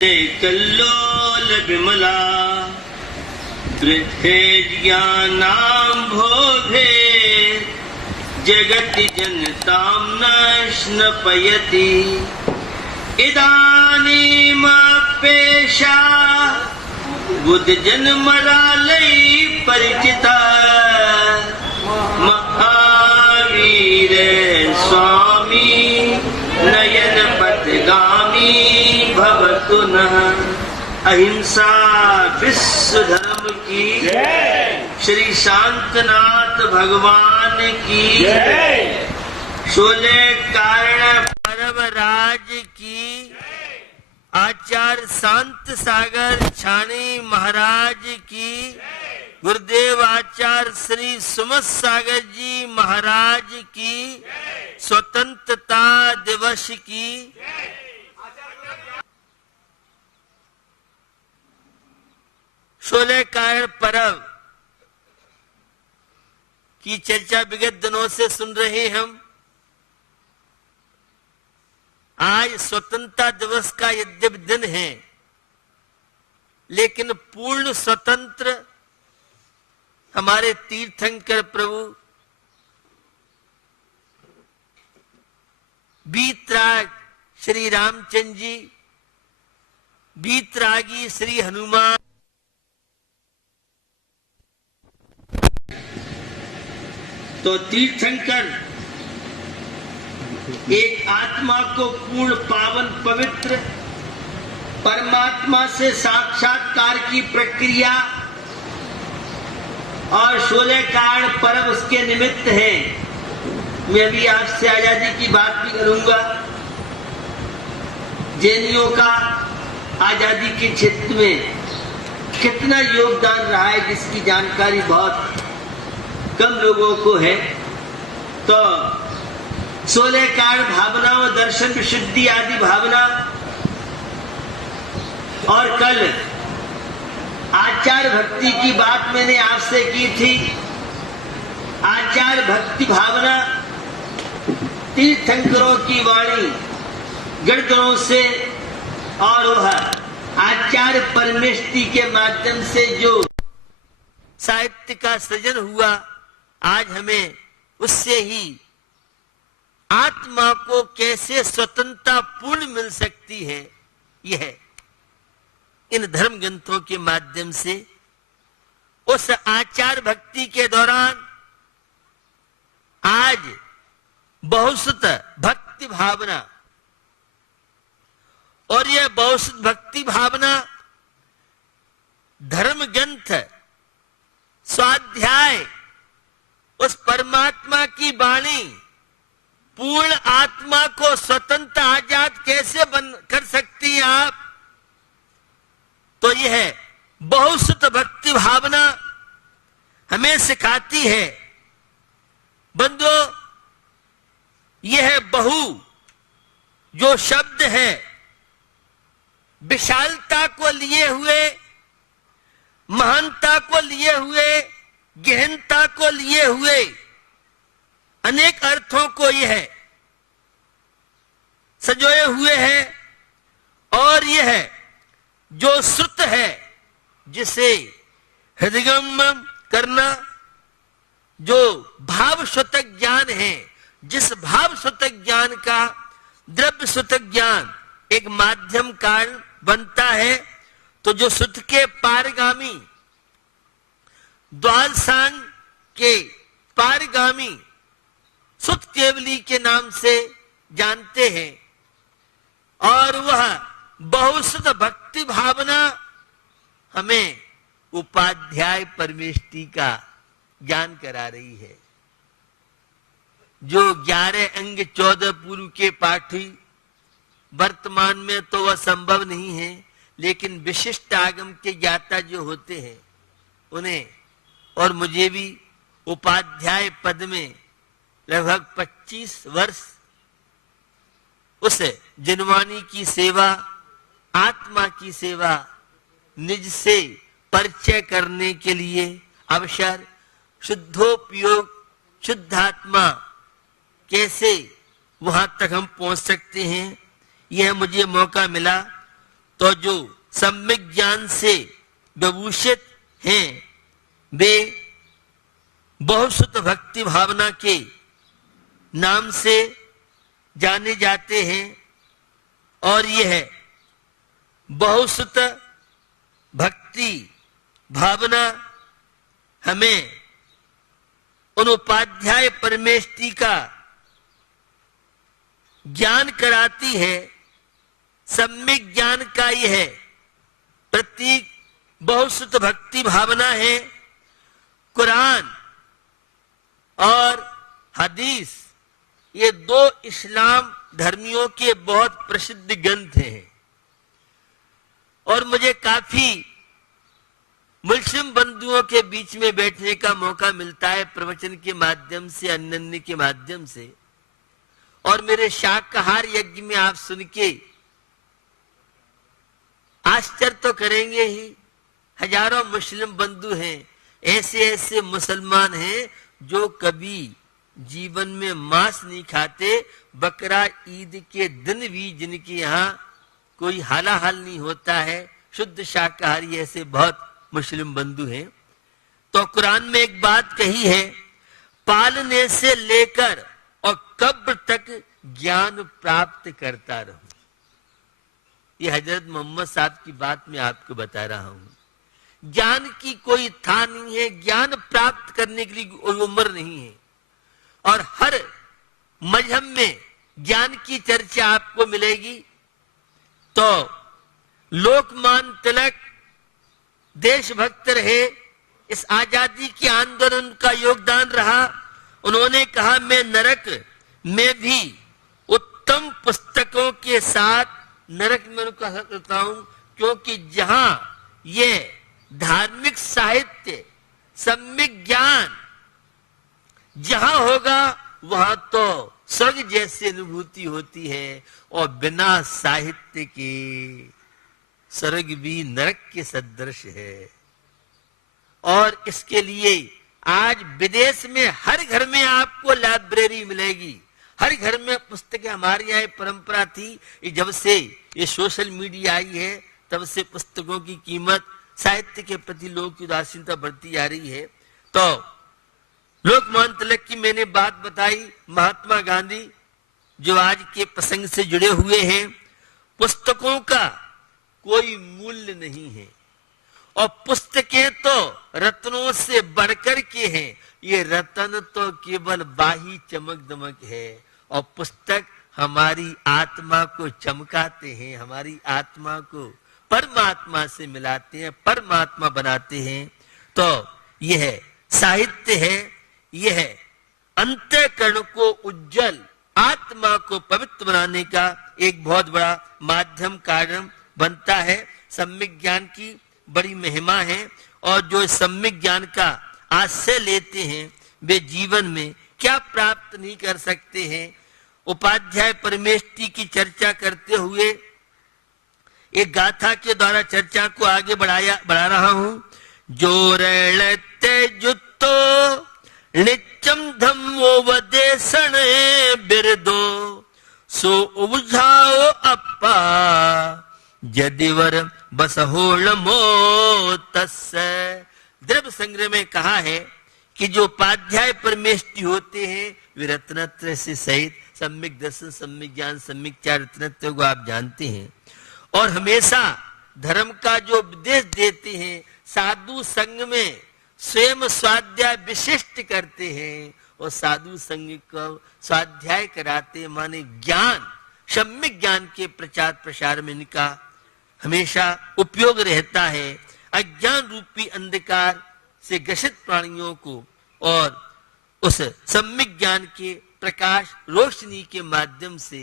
कल्लोल विमला वृद्धे ज्ञानाम्भोधे जगति जनतां नश्नपयति इदानीमप्येषा बुद्धजनमरालै परिचिता महावीर स्वामी नयन पथगामी भवतु नः। अहिंसा विश्व धर्म की श्री शांतनाथ भगवान की शोले कारण परम राज की आचार्य शांत सागर छाणी महाराज की गुरुदेव आचार्य श्री सुमत सागर जी महाराज की स्वतंत्रता दिवस की शोले कारण पर्व की चर्चा विगत दिनों से सुन रहे हम। आज स्वतंत्रता दिवस का यद्यपि दिन है, लेकिन पूर्ण स्वतंत्र हमारे तीर्थंकर प्रभु बीतराग श्री रामचंद्र जी, बीतरागी श्री हनुमान, तो तीर्थंकर एक आत्मा को पूर्ण पावन पवित्र परमात्मा से साक्षात्कार की प्रक्रिया और शोले कारण पर्व उसके निमित्त है। मैं भी आपसे आजादी की बात भी करूंगा। जैनियों का आजादी के क्षेत्र में कितना योगदान रहा है, जिसकी जानकारी बहुत कम लोगों को है। तो शोले कारण भावना व दर्शन विशुद्धि आदि भावना, और कल आचार्य भक्ति की बात मैंने आपसे की थी। आचार्य भक्ति भावना तीर्थंकरों की वाणी गणगणों से और वह आचार्य परमेष्टि के माध्यम से जो साहित्य का सृजन हुआ, आज हमें उससे ही आत्मा को कैसे स्वतंत्रता पूर्ण मिल सकती है, यह इन धर्म ग्रंथों के माध्यम से उस आचार भक्ति के दौरान आज बहुसुत भक्ति भावना, और यह बहुसुत भक्ति भावना धर्म ग्रंथ स्वाध्याय उस परमात्मा की वाणी पूर्ण आत्मा को स्वतंत्र आजाद कैसे कर सकती हैं आप, तो यह बहुसुत भक्ति भावना हमें सिखाती है। बंदो, यह बहु जो शब्द है विशालता को लिए हुए, महानता को लिए हुए, गहनता को लिए हुए अनेक अर्थों को यह सजोए हुए है। और यह जो श्रुत है, जिसे हृदयंगम करना, जो भाव सूतक ज्ञान है, जिस भाव सूतक ज्ञान का द्रव्य सूतक ज्ञान एक माध्यम कारण बनता है, तो जो श्रुत के पारगामी द्वादशांग के पारगामी सुत केवली के नाम से जानते हैं। और वह बहुसुत भक्ति भावना हमें उपाध्याय परमेष्टि का ज्ञान करा रही है। जो 11 अंग 14 पूर्व के पाठी वर्तमान में तो वह संभव नहीं है, लेकिन विशिष्ट आगम के ज्ञाता जो होते हैं उन्हें, और मुझे भी उपाध्याय पद में लगभग 25 वर्ष उस जिनवानी की सेवा, आत्मा की सेवा, निज से परिचय करने के लिए अवसर, शुद्धोपयोग, शुद्धात्मा कैसे वहां तक हम पहुंच सकते हैं, यह मुझे मौका मिला। तो जो सम्यक ज्ञान से विभूषित हैं वे बहुसुत भक्ति भावना के नाम से जाने जाते हैं। और यह बहुसुत भक्ति भावना हमें उन उपाध्याय परमेष्टि का ज्ञान कराती है। सम्यक ज्ञान का यह प्रतीक बहुसुत भक्ति भावना है। कुरान और हदीस ये दो इस्लाम धर्मियों के बहुत प्रसिद्ध ग्रंथ हैं और मुझे काफी मुस्लिम बंधुओं के बीच में बैठने का मौका मिलता है प्रवचन के माध्यम से, अन्य के माध्यम से। और मेरे शाकाहार यज्ञ में आप सुन के आश्चर्य तो करेंगे ही। हजारों मुस्लिम बंधु हैं, ऐसे ऐसे मुसलमान हैं जो कभी जीवन में मांस नहीं खाते। बकरा ईद के दिन भी जिनके यहाँ कोई हालाहाल नहीं होता है, शुद्ध शाकाहारी ऐसे बहुत मुस्लिम बंधु हैं। तो कुरान में एक बात कही है, पालने से लेकर और कब्र तक ज्ञान प्राप्त करता रहूं। ये हजरत मोहम्मद साहब की बात मैं आपको बता रहा हूं। ज्ञान की कोई था नहीं है, ज्ञान प्राप्त करने के लिए कोई उम्र नहीं है। और हर मजहब में ज्ञान की चर्चा आपको मिलेगी। तो लोकमान्य तिलक देशभक्त रहे, इस आजादी के आंदोलन का योगदान रहा। उन्होंने कहा मैं नरक में भी उत्तम पुस्तकों के साथ नरक में उनका साथ करता हूं, क्योंकि जहां ये धार्मिक साहित्य सम्यक ज्ञान जहां होगा वहां तो स्वर्ग जैसी अनुभूति होती है। और बिना साहित्य के स्वर्ग भी नरक के सदृश है। और इसके लिए आज विदेश में हर घर में आपको लाइब्रेरी मिलेगी, हर घर में पुस्तकें। हमारे यहाँ परंपरा थी, जब से ये सोशल मीडिया आई है तब से पुस्तकों की कीमत, साहित्य के प्रति लोगों की उदासीनता बढ़ती जा रही है। तो लोकमान्य तिलक की मैंने बात बताई, महात्मा गांधी जो आज के प्रसंग से जुड़े हुए हैं। पुस्तकों का कोई मूल्य नहीं है और पुस्तकें तो रत्नों से बढ़कर के हैं। ये रत्न तो केवल बाही चमक दमक है और पुस्तक हमारी आत्मा को चमकाते हैं, हमारी आत्मा को परमात्मा से मिलाते हैं, परमात्मा बनाते हैं। तो यह साहित्य है, यह अंतःकरण को उज्जवल, आत्मा को पवित्र बनाने का एक बहुत बड़ा माध्यम कारण बनता है। सम्यक ज्ञान की बड़ी महिमा है और जो सम्यक ज्ञान का आश्रय लेते हैं वे जीवन में क्या प्राप्त नहीं कर सकते हैं। उपाध्याय परमेष्टि की चर्चा करते हुए एक गाथा के द्वारा चर्चा को आगे बढ़ा रहा हूं। जोरते जुत्तो निचम धम्मोपदेशन बिरदो सो उबझाओ अप्पा यदिवर बसहोल मोतस्य। द्रव्य संग्रह में कहा है कि जो उपाध्याय परमेष्टि होते हैं वे रत्नत्रय से सहित सम्यक दर्शन, सम्यक ज्ञान, सम्यक चार रत्नत्रय को आप जानते हैं। और हमेशा धर्म का जो उपदेश देते हैं, साधु संग में स्वयं स्वाध्याय विशिष्ट करते हैं और साधु संग को स्वाध्याय कराते हैं। माने ज्ञान, सम्यक ज्ञान के प्रचार प्रसार में इनका हमेशा उपयोग रहता है। अज्ञान रूपी अंधकार से ग्रसित प्राणियों को और उस सम्यक ज्ञान के प्रकाश रोशनी के माध्यम से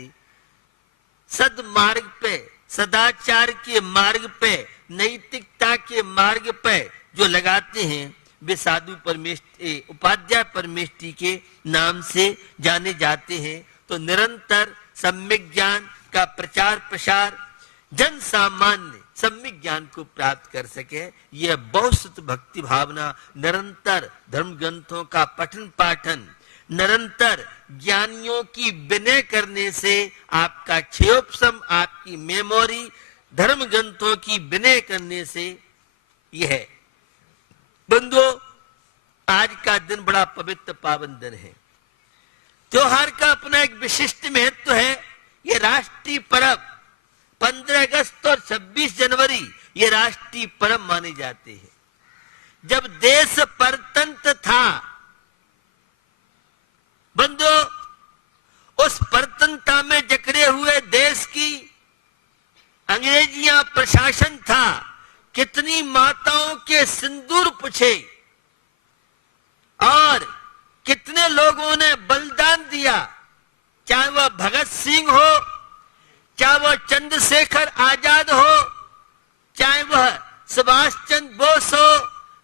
सदमार्ग पे, सदाचार के मार्ग पे, नैतिकता के मार्ग पे जो लगाते हैं वे साधु परमेष्टि, उपाध्याय परमेष्टि के नाम से जाने जाते हैं। तो निरंतर सम्यक ज्ञान का प्रचार प्रसार, जन सामान्य सम्यक ज्ञान को प्राप्त कर सके, यह बहुसुत भक्ति भावना, निरंतर धर्म ग्रंथों का पठन पाठन, निरंतर ज्ञानियों की विनय करने से आपका क्षयोपशम, आपकी मेमोरी धर्म ग्रंथों की विनय करने से यह है। बंधुओं, आज का दिन बड़ा पवित्र पावन दिन है। त्योहार का अपना एक विशिष्ट महत्व है। ये राष्ट्रीय पर्व 15 अगस्त और 26 जनवरी ये राष्ट्रीय पर्व माने जाते हैं। जब देश परतंत्र था बंधुओं, उस परतंत्रता में जकड़े हुए देश की अंग्रेजियां प्रशासन था। कितनी माताओं के सिंदूर पूछे और कितने लोगों ने बलिदान दिया, चाहे वह भगत सिंह हो, चाहे वह चंद्रशेखर आजाद हो, चाहे वह सुभाष चंद्र बोस हो,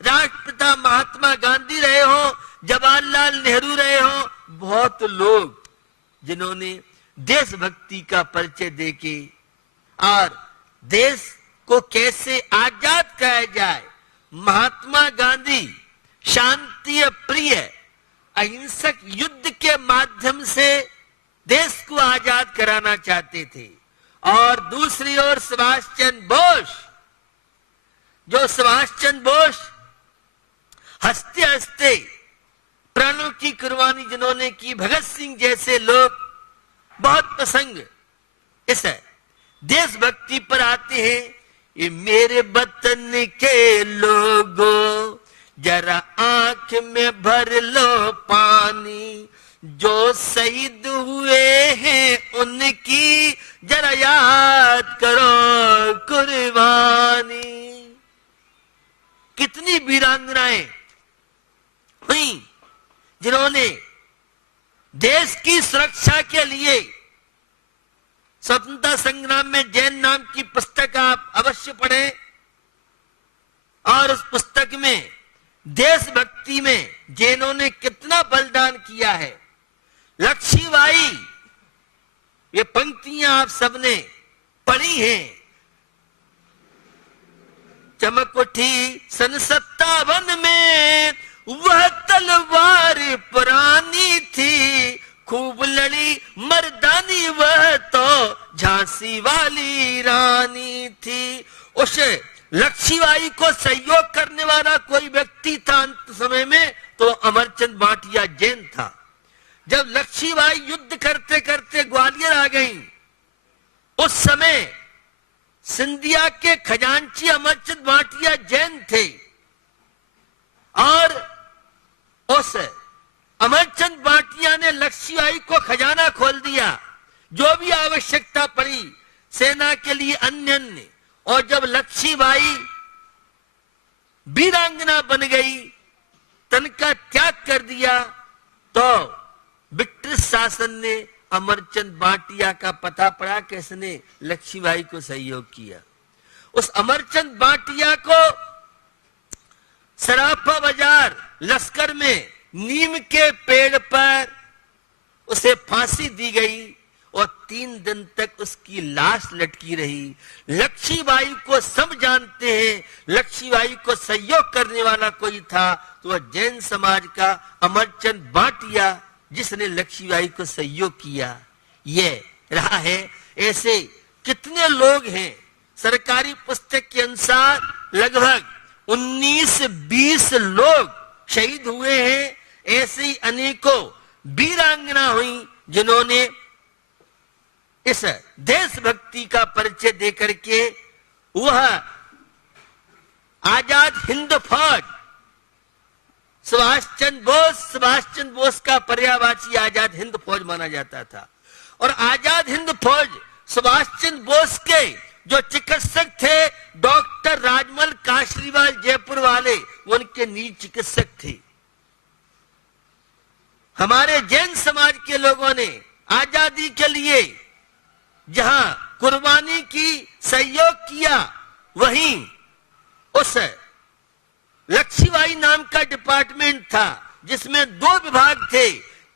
राष्ट्रपिता महात्मा गांधी रहे हो, जवाहरलाल नेहरू रहे हो। बहुत लोग जिन्होंने देशभक्ति का परिचय देके और देश को कैसे आजाद कराया जाए, महात्मा गांधी शांति प्रिय अहिंसक युद्ध के माध्यम से देश को आजाद कराना चाहते थे। और दूसरी ओर सुभाष चंद्र बोस, जो सुभाष चंद्र बोस हंसते हंसते प्राणों की कुर्बानी जिन्होंने की, भगत सिंह जैसे लोग बहुत प्रसंग इस देशभक्ति पर आते हैं। ये मेरे वतन के लोगों जरा आंख में भर लो पानी, जो शहीद हुए हैं उनकी जरा याद करो कुर्बानी। कितनी वीरांगनाएं हुई जिन्होंने देश की सुरक्षा के लिए स्वतंत्रता संग्राम में जैन नाम की पुस्तक आप अवश्य पढ़ें और उस पुस्तक में देशभक्ति में जैनों ने कितना बलिदान किया है। लक्ष्मीबाई, ये पंक्तियां आप सबने पढ़ी हैं। चमक उठी सन 57 में वह तलवार पुरानी थी, खूब लड़ी मर्दानी वह तो झांसी वाली रानी थी। उस लक्ष्मीबाई को सहयोग करने वाला कोई व्यक्ति था अंत समय में तो अमरचंद भाटिया जैन था। जब लक्ष्मीबाई युद्ध करते करते ग्वालियर आ गई, उस समय सिंधिया के खजांची अमरचंद भाटिया जैन थे और उस अमरचंद भाटिया ने लक्ष्मीबाई को खजाना खोल दिया, जो भी आवश्यकता पड़ी सेना के लिए अन्य। और जब लक्ष्मीबाई वीरांगना बन गई, तन का त्याग कर दिया, तो ब्रिटिश शासन ने अमरचंद भाटिया का पता पड़ा किसने लक्ष्मीबाई को सहयोग किया। उस अमरचंद भाटिया को सराफा बाजार लश्कर में नीम के पेड़ पर उसे फांसी दी गई और 3 दिन तक उसकी लाश लटकी रही। लक्ष्मीबाई को सब जानते हैं, लक्ष्मीबाई को सहयोग करने वाला कोई था तो वह जैन समाज का अमरचंद भाटिया, जिसने लक्ष्मीबाई को सहयोग किया। यह रहा है। ऐसे कितने लोग हैं। सरकारी पुस्तक के अनुसार लगभग 19-20 लोग शहीद हुए हैं। ऐसे ही अनेकों वीरांगना हुई जिन्होंने इस देशभक्ति का परिचय देकर के वह आजाद हिंद फौज, सुभाष चंद्र बोस का पर्यायवाची आजाद हिंद फौज माना जाता था। और आजाद हिंद फौज सुभाष चंद्र बोस के जो चिकित्सक थे डॉक्टर राजमल काशरीवाल जयपुर वाले, वो उनके नीज चिकित्सक थे। हमारे जैन समाज के लोगों ने आजादी के लिए जहां कुर्बानी की, सहयोग किया, वहीं उस लक्ष्मीबाई नाम का डिपार्टमेंट था जिसमें 2 विभाग थे।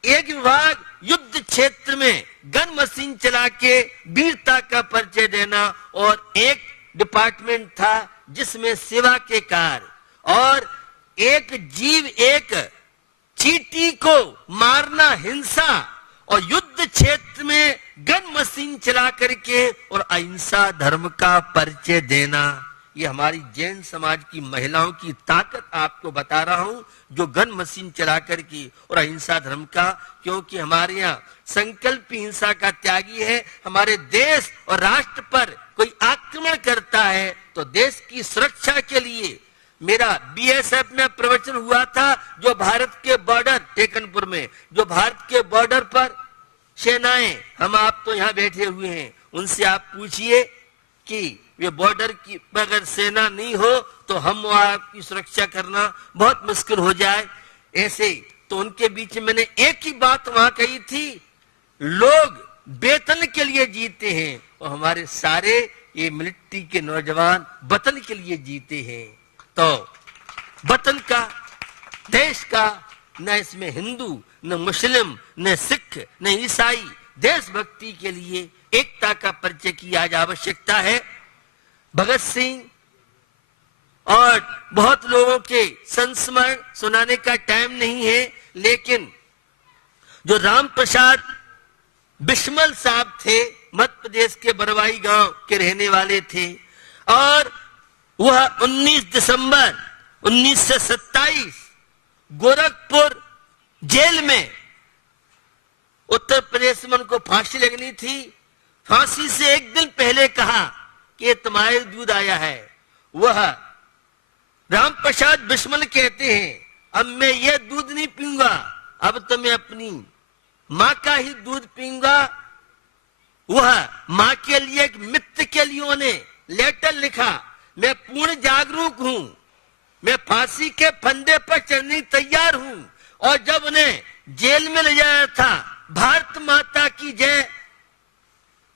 एक विभाग युद्ध क्षेत्र में गन मशीन चला के वीरता का परिचय देना और एक डिपार्टमेंट था जिसमें सेवा के कार्य और एक जीव, एक चींटी को मारना, हिंसा और युद्ध क्षेत्र में गन मशीन चला करके और अहिंसा धर्म का परिचय देना, ये हमारी जैन समाज की महिलाओं की ताकत आपको बता रहा हूं, जो गन मशीन चला करके और अहिंसा धर्म का, क्योंकि हमारे यहाँ संकल्प हिंसा का त्यागी है। हमारे देश और राष्ट्र पर कोई आक्रमण करता है तो देश की सुरक्षा के लिए, मेरा बीएसएफ में प्रवचन हुआ था, जो भारत के बॉर्डर टेकनपुर में, जो भारत के बॉर्डर पर सेनाएं, हम आप तो यहाँ बैठे हुए हैं, उनसे आप पूछिए कि वे बॉर्डर की अगर सेना नहीं हो तो हम वहां की सुरक्षा करना बहुत मुश्किल हो जाए। ऐसे तो उनके बीच में मैंने एक ही बात वहां कही थी, लोग वेतन के लिए जीते हैं और हमारे सारे ये मिलिट्री के नौजवान वतन के लिए जीते हैं। तो वतन का, देश का, न इसमें हिंदू न मुस्लिम न सिख न ईसाई, देशभक्ति के लिए एकता का परिचय की आज आवश्यकता है। भगत सिंह और बहुत लोगों के संस्मरण सुनाने का टाइम नहीं है, लेकिन जो राम प्रसाद बिस्मल साहब थे, मध्य प्रदेश के बरवाई गांव के रहने वाले थे, और वह 19 दिसंबर 1927 गोरखपुर जेल में, उत्तर प्रदेश में उनको फांसी लगनी थी। फांसी से एक दिन पहले कहा कि तुम्हारे दूध आया है। वह राम प्रसाद बिस्मल कहते हैं, अब मैं ये दूध नहीं पीऊंगा, अब तो मैं अपनी माँ का ही दूध पीऊंगा। वह माँ के लिए, एक मित्र के लिए उन्हें लेटर लिखा, मैं पूर्ण जागरूक हूं, मैं फांसी के फंदे पर चढ़ने तैयार हूं। और जब उन्हें जेल में ले जाया था, भारत माता की जय,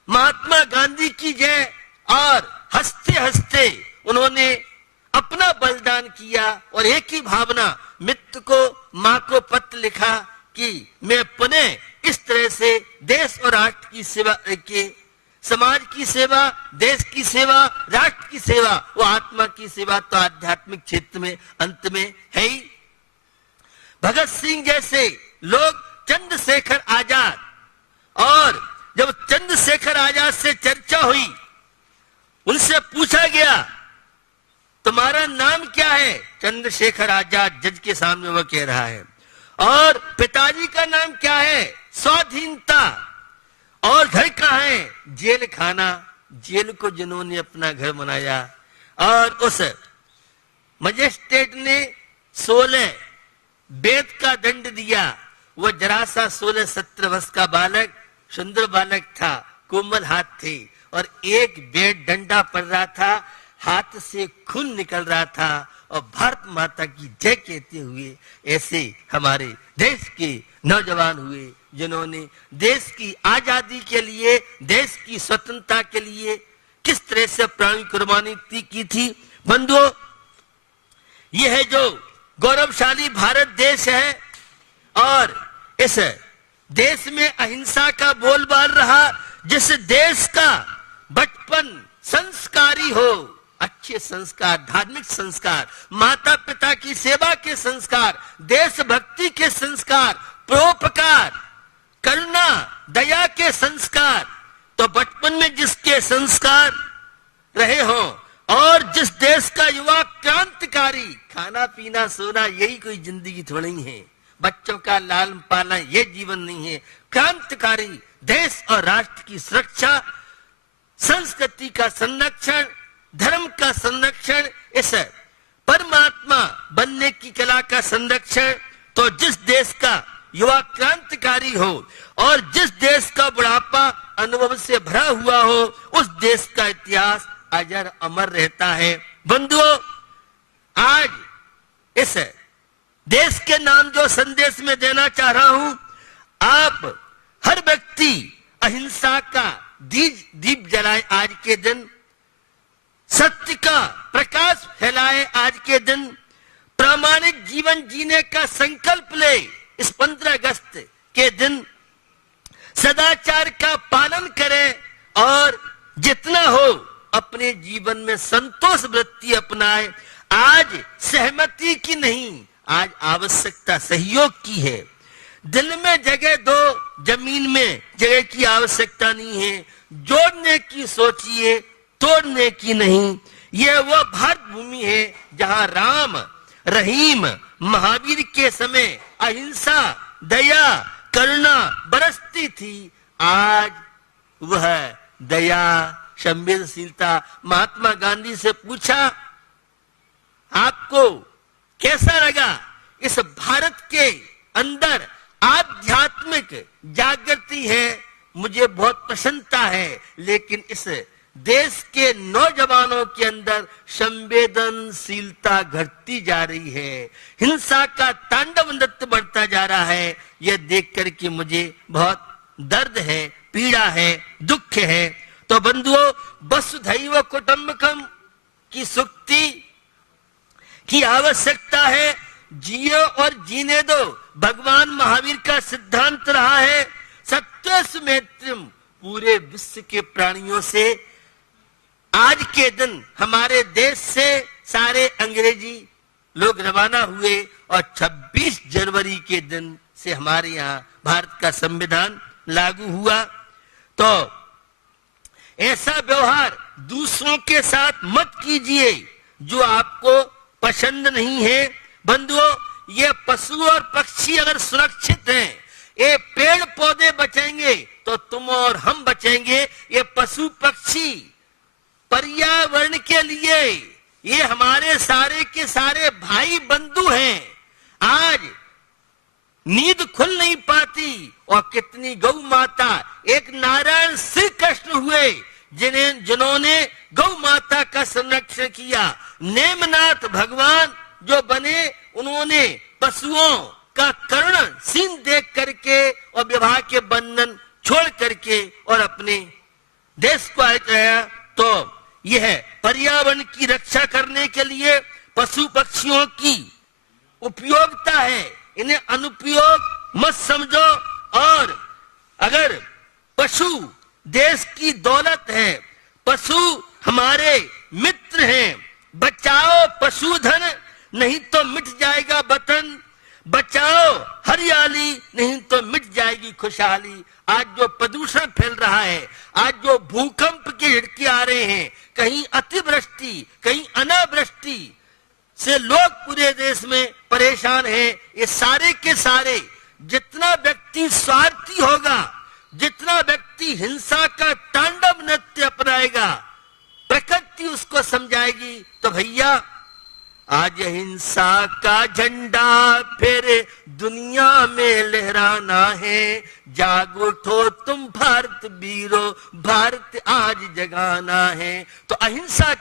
महात्मा गांधी की जय, और हंसते हंसते उन्होंने अपना बलिदान किया और एक ही भावना, मित्र को, माँ को पत्र लिखा कि मैं पुनः इस तरह से देश और राष्ट्र की सेवा के, समाज की सेवा, देश की सेवा, राष्ट्र की सेवा, वो आत्मा की सेवा तो आध्यात्मिक क्षेत्र में अंत में है ही। भगत सिंह जैसे लोग, चंद्रशेखर आजाद, और जब चंद्रशेखर आजाद से चर्चा हुई, उनसे पूछा गया तुम्हारा नाम क्या है, चंद्रशेखर आजाद जज के सामने वो कह रहा है, और पिताजी का नाम क्या है, स्वाधीनता, और घर कहाँ है, जेल खाना, जेल को जिन्होंने अपना घर बनाया। और उस मजिस्ट्रेट ने 16 वेद का दंड दिया। वह जरा सा 16-17 वर्ष का बालक, सुंदर बालक था, कोमल हाथ थे, और एक बेड डंडा पड़ रहा था, हाथ से खून निकल रहा था, और भारत माता की जय कहते हुए ऐसे हमारे देश के नौजवान हुए, जिन्होंने देश की आजादी के लिए, देश की स्वतंत्रता के लिए किस तरह से प्राण कुर्बानी की थी। बंधुओं, यह है जो गौरवशाली भारत देश है, और इस देश में अहिंसा का बोलबाला रहा। जिस देश का बचपन संस्कारी हो, अच्छे संस्कार, धार्मिक संस्कार, माता पिता की सेवा के संस्कार, देशभक्ति के संस्कार, परोपकार, करुणा, दया के संस्कार, तो बचपन में जिसके संस्कार रहे हो, और जिस देश का युवा क्रांतिकारी, खाना पीना सोना यही कोई जिंदगी थोड़ी है, बच्चों का लालन पालन ये जीवन नहीं है। क्रांतिकारी देश और राष्ट्र की सुरक्षा, संस्कृति का संरक्षण, धर्म का संरक्षण, इस परमात्मा बनने की कला का संरक्षण, तो जिस देश का युवा क्रांतिकारी हो और जिस देश का बुढ़ापा अनुभव से भरा हुआ हो, उस देश का इतिहास अजर अमर रहता है। बंधुओं, आज इस देश के नाम जो संदेश में देना चाह रहा हूं, आप हर व्यक्ति अहिंसा का दीप जलाए आज के दिन, सत्य का प्रकाश फैलाए आज के दिन, प्रामाणिक जीवन जीने का संकल्प ले इस 15 अगस्त के दिन, सदाचार का पालन करें और जितना हो अपने जीवन में संतोष वृत्ति अपनाए। आज सहमति की नहीं, आज आवश्यकता सहयोग की है। दिल में जगह दो, जमीन में जगह की आवश्यकता नहीं है। जोड़ने की सोचिए, तोड़ने की नहीं। यह वो भारत भूमि है जहां राम, रहीम, महावीर के समय अहिंसा, दया, करुणा बरसती थी। आज वह दया, संवेदनशीलता। महात्मा गांधी से पूछा, आपको कैसा लगा? इस भारत के अंदर आध्यात्मिक जागृति है, मुझे बहुत प्रसन्नता है, लेकिन इस देश के नौजवानों के अंदर संवेदनशीलता घटती जा रही है, हिंसा का तांडव नृत्य बढ़ता जा रहा है। यह देख करके मुझे बहुत दर्द है, पीड़ा है, दुख है। तो बंधुओं, वसुधैव कुटुंबकम की सूक्ति की आवश्यकता है। जियो और जीने दो, भगवान महावीर का सिद्धांत रहा है। सत्य मैत्रिम, पूरे विश्व के प्राणियों से। आज के दिन हमारे देश से सारे अंग्रेजी लोग रवाना हुए और 26 जनवरी के दिन से हमारे यहाँ भारत का संविधान लागू हुआ। तो ऐसा व्यवहार दूसरों के साथ मत कीजिए जो आपको पसंद नहीं है। बंधुओं, ये पशु और पक्षी अगर सुरक्षित हैं, ये पेड़ पौधे बचेंगे तो तुम और हम बचेंगे। ये पशु पक्षी पर्यावरण के लिए ये हमारे सारे के सारे भाई बंधु हैं। आज नींद खुल नहीं पाती और कितनी गौ माता, एक नारायण श्री कृष्ण हुए जिन्होंने गौ माता का संरक्षण किया। नेमनाथ भगवान जो बने, उन्होंने पशुओं का करुण सीन देख करके और विवाह के बंधन छोड़ करके और अपने देश को आया। तो यह पर्यावरण की रक्षा करने के लिए पशु पक्षियों की उपयोगिता है, इन्हें अनुपयोग मत समझो। और अगर पशु देश की दौलत है, पशु हमारे मित्र हैं, बचाओ पशुधन, नहीं तो मिट जाएगा वतन। बचाओ हरियाली, नहीं तो मिट जाएगी खुशहाली। आज जो प्रदूषण फैल रहा है, आज जो भूकंप के झटके आ रहे हैं, कहीं अतिवृष्टि, कहीं अनावृष्टि से लोग पूरे देश में परेशान हैं। ये सारे के सारे, जितना व्यक्ति स्वार्थी होगा, जितना व्यक्ति हिंसा का तांडव नृत्य अपनाएगा, प्रकृति उसको समझाएगी। तो भैया, आज हिंसा का झंडा फिर दुनिया में लहराना है। जाग उठो तुम भारत वीरों, भारत आज जगाना है। तो अहिंसा